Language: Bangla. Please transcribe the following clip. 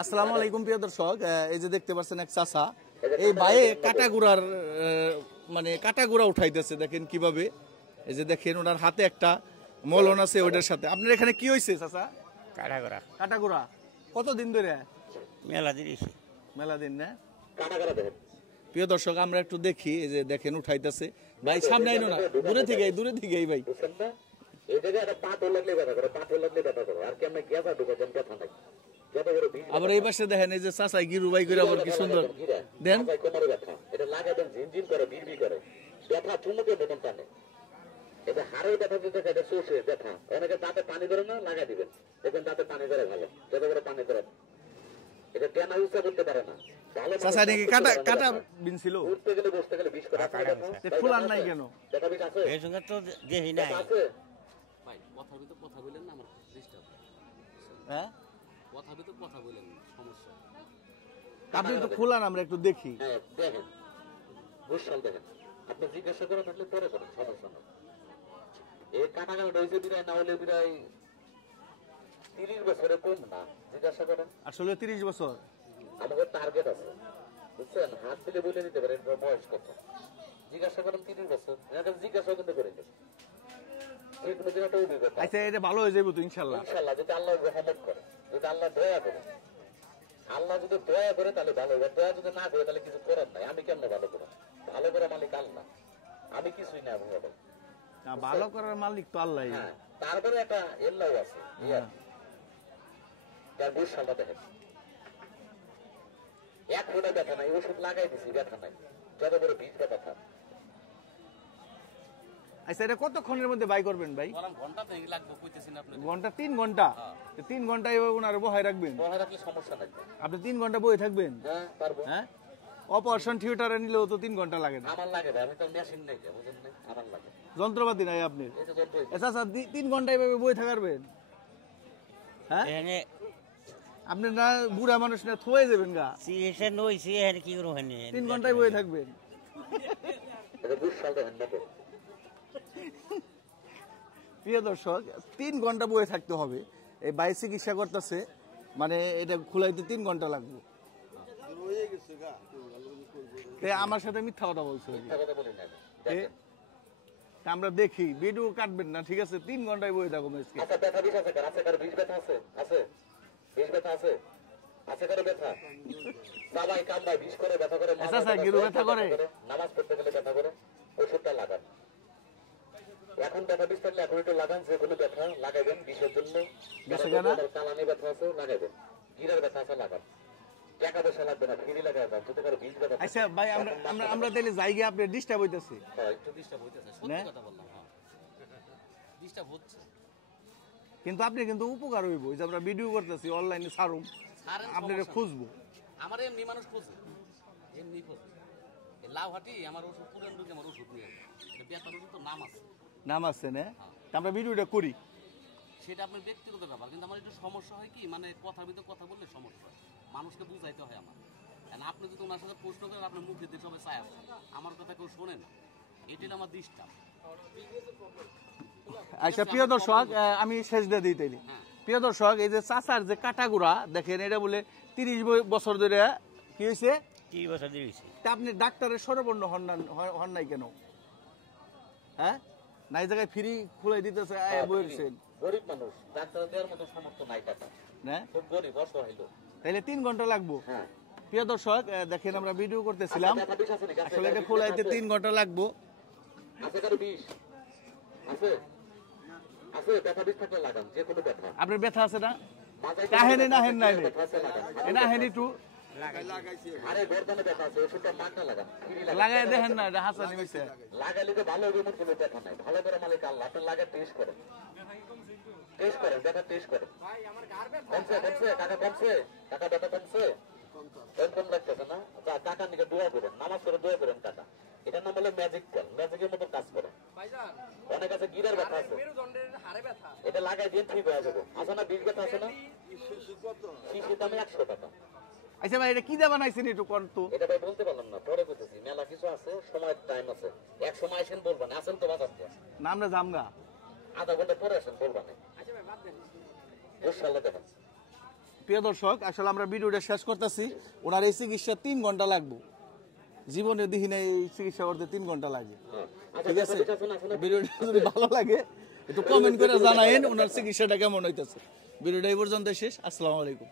আসসালামু আলাইকুম প্রিয় দর্শক, এই যে দেখতে পাচ্ছেন এক চাচা এই বায়ে কাটাগুড়ার মানে কাটাগুড়া উঠাইতেছে। দেখেন কিভাবে, এই যে দেখেন ওনার হাতে একটা মলন আছে ওইটার সাথে। আপনার এখানে কি হয়েছে চাচা? কাটাগড়া কাটাগুড়া কতদিন ধরে? মেলা দিয়েছি। মেলা দিন না। প্রিয় দর্শক আমরা একটু দেখি, এই যে দেখেন উঠাইতেছে। ভাই সামনে আইনো না, দূরে থেকে ভাই। আবার এই পাশে দেখেন এই যে চাচাই গিরু বাই করে আবার কি সুন্দর দেন। এটা হাড়ের ব্যথা দিতে এটা চোষে ব্যথা, অনেকে দাঁতে পানি ধরে না, লাগাই দিবেন, দেখবেন দাঁতে পানি ধরে ভালো, যত করে পানি ধরে এটা টেনা ইউজ করতে পারে না। চাচা নাকি কাটা কাটা বিন ছিল, উঠতে গেলে বসতে গেলে বিষ করে ফুল আর নাই কেন? ব্যথা বিষ আছে এর সঙ্গে তো দেখি নাই। ভাই কথার ভিতর কথা বললেন না, আমার ডিস্টার্ব। হ্যাঁ কথার ভিতর কথা বললেন, সমস্যা। আপনি তো খোলান, আমরা একটু দেখি। হ্যাঁ দেখেন, বুঝছাল দেখেন, আপনি জিজ্ঞাসা করে থাকলে পরে করেন, সমস্যা না। এই কাটাকাটা রয়েছে বিরায়, না হলে বিরায় 30 বছরে কম না, জিজ্ঞাসা করেন। আসলে 30 বছর আমাদের টার্গেট আছে, বুঝছেন, হাত দিলে বলে দিতে পারেন বয়স কত। জিজ্ঞাসা করেন 30 বছর, জিজ্ঞাসা কিন্তু করে দেন। আচ্ছা এটা ভালো হয়ে যাবে তো ইনশাল্লাহ। ইনশাল্লাহ যদি আল্লাহ রহমত করে, যদি আল্লাহ দয়া করে, আল্লাহ যদি দয়া করে তাহলে ভালো হবে, দয়া যদি না করে তাহলে কিছু করার নাই। আমি কেমনে ভালো করে, ভালো করে মালিক আল্লাহ, আমি কিছুই না ভালো। ভালো করার মালিক তো আল্লাহ। হ্যাঁ, তারপরে একটা এল্লাহ আছে, তার বুঝালটা দেখেন, এক ফোটা ব্যথা নাই, ওষুধ লাগাই দিছি ব্যথা নাই, যত বড় বীজ ব্যথা থাক। আচ্ছা এটা কতক্ষণের মধ্যে বাই করবেন ভাই? ঘন্টা তো লাগবে কইতেছেন আপনি। ঘন্টা 3 ঘন্টা? 3 ঘন্টায় ওনার বহাই রাখবেন? বহাই রাখলে সমস্যা নাই। আপনি 3 ঘন্টা বই থাকবেন? হ্যাঁ পারবো। হ্যাঁ, অপারেশন থিয়েটারে নিলেও তো 3 ঘন্টা লাগে না। আমার লাগে না, আমি তো মেশিন নেই, বুঝেন না, আমার লাগে। যন্ত্রপাতি নাই আপনার? এই যে যন্ত্র। আচ্ছা আচ্ছা 3 ঘন্টায় এভাবে বই থাকবেন? হ্যাঁ এখানে আপনি না বুড়া মানুষ না, থয়ে যাবেন গা। সিএসএ নই সিএ কি করব এখানে? 3 ঘন্টায় বই থাকবেন? এটা বুঝছাল দেখেন না। প্রিয় দর্শক 3 ঘন্টা বয়ে থাকতে হবে। এই বাই চিকিৎসা করতেছে, মানে এটা খুলাইতে 3 ঘন্টা লাগবে। আমার সাথে মিথ্যা কথা বলছে। আমরা দেখি ভিডিও কাটবেন না, ঠিক আছে? 3 ঘন্টায় বয়ে থাকবো। আচ্ছা ব্যথা বিষ আছে কার? আছে কার বিষ ব্যথা আছে? আছে বিষ ব্যথা আছে? আছে কার ব্যথা? সবাই কামড়ায়, বিষ করে, ব্যথা করে, আচ্ছা স্যার গিরু ব্যথা করে, নামাজ পড়তে গেলে ব্যথা করে, ওষুধটা লাগান। এখন ব্যথা বিষ থাকলে এখন একটু লাগান, যে কোনো ব্যথা লাগাইবেন বিষের জন্য। কালানি ব্যথা আছে লাগাইবেন, গিরার ব্যথা আছে লাগান, টাকা পয়সা লাগবে না, ফ্রি লাগাইবেন। যদি কারো বিষ ব্যথা। আচ্ছা ভাই আমরা তাহলে জায়গা আপনার ডিস্টার্ব হইতেছে? একটু ডিস্টার্ব হইতেছে, সত্যি কথা বললাম। হ্যাঁ ডিস্টার্ব হচ্ছে, কিন্তু আপনি কিন্তু উপকার হইব। যে আমরা ভিডিও করতেছি অনলাইনে ছাড়ুম, আপনারা খুঁজবো। আমার এমনি মানুষ খোঁজে, এমনি খোঁজে। লাউহাটি আমার ওষুধ, পুরান রোগী আমার ওষুধ নিয়ে এটা বেতার ওষুধ তো নাম আছে, নাম আছে না? আমরা ভিডিওটা করি, সেটা আপনার ব্যক্তিগত ব্যাপার। কিন্তু আমার একটু সমস্যা হয় কি, মানে কথার ভিতরে কথা বললে সমস্যা হয়, মানুষকে বুঝাইতে হয় আমার। কারণ আপনি যদি ওনার সাথে প্রশ্ন করেন, আপনার মুখে দিয়ে সবাই চায় আসে, আমার কথা কেউ শোনে না, এটাই আমার ডিস্টার্ব। আচ্ছা প্রিয় দর্শক আমি শেষ দিয়ে দিই তাইলে। প্রিয় দর্শক এই যে চাচার যে কাটাগুড়া দেখেন, এটা বলে 30 বছর ধরে কি হয়েছে? 30 বছর দিয়েছি। তা আপনি ডাক্তারের সরবর্ণ হন নাই কেন? হ্যাঁ, নাই জায়গায় ফ্রি খুলে দিতেছে, বলছেন গরিব মানুষ, ডাক্তার দেওয়ার মতো সামর্থ্য নাই টাকা, না খুব গরিব, অসহায় লোক, তাইলে 3 ঘন্টা লাগবো। হ্যাঁ প্রিয় দর্শক দেখেন আমরা ভিডিও করতেছিলাম, আসলে এটা খোলাইতে 3 ঘন্টা লাগবো। আছে কারো বিষ? আছে আছে, ব্যথা বিষ থাকলে লাগান, যে কোনো ব্যথা। আপনার ব্যথা আছে না? কাহেনি না হেন নাই না হেন একটু আরে গর্দনে ব্যথা আছে, ওষুধটা মাগনা লাগান, লাগাই দেখেন না, এটা হাসা নিমিছে লাগাইলে তো ভালো হবে, এমন কোনো ব্যথা নাই। ভালো করে মালিক আল্লাহ, আপনি লাগা টেস্ট করেন, টেস্ট করেন, ব্যথা টেস্ট করেন। কমছে কমছে কাকা, কমছে কাকা, ব্যথা কমছে? কম লাগতেছে না? কাকা নিকে দোয়া করেন, নামাজ করে দোয়া করেন কাকা। এটার নাম হলো ম্যাজিক তেল, ম্যাজিকের মতো কাজ করে। অনেক আছে গিরার ব্যথা আছে, এটা লাগাই দিয়ে ঠিক হয়ে যাবে। আছে না বিষ ব্যথা আছে না? শিশির দামে 100 টাকা। আচ্ছা ভাই এটা কি দিয়ে বানাইছেন একটু কোন তো? এটা ভাই বলতে পারলাম না, পরে বলতেছি, মেলা কিছু আছে, সময় টাইম আছে। এক সময় আসেন বলবেন, আসেন তো বাজাতে নাম না জামগা, আধা ঘন্টা পরে আসেন বলবেন। বুঝছাল দেখেন প্রিয় দর্শক আসলে আমরা ভিডিওটা শেষ করতেছি। ওনার এই চিকিৎসা 3 ঘন্টা লাগবে, জীবনে দেখি না এই চিকিৎসা করতে 3 ঘন্টা লাগে। ঠিক আছে, ভিডিওটা যদি ভালো লাগে একটু কমেন্ট করে জানায়েন ওনার চিকিৎসাটা কেমন হইতেছে। ভিডিওটা এই পর্যন্ত শেষ। আসসালামু আলাইকুম।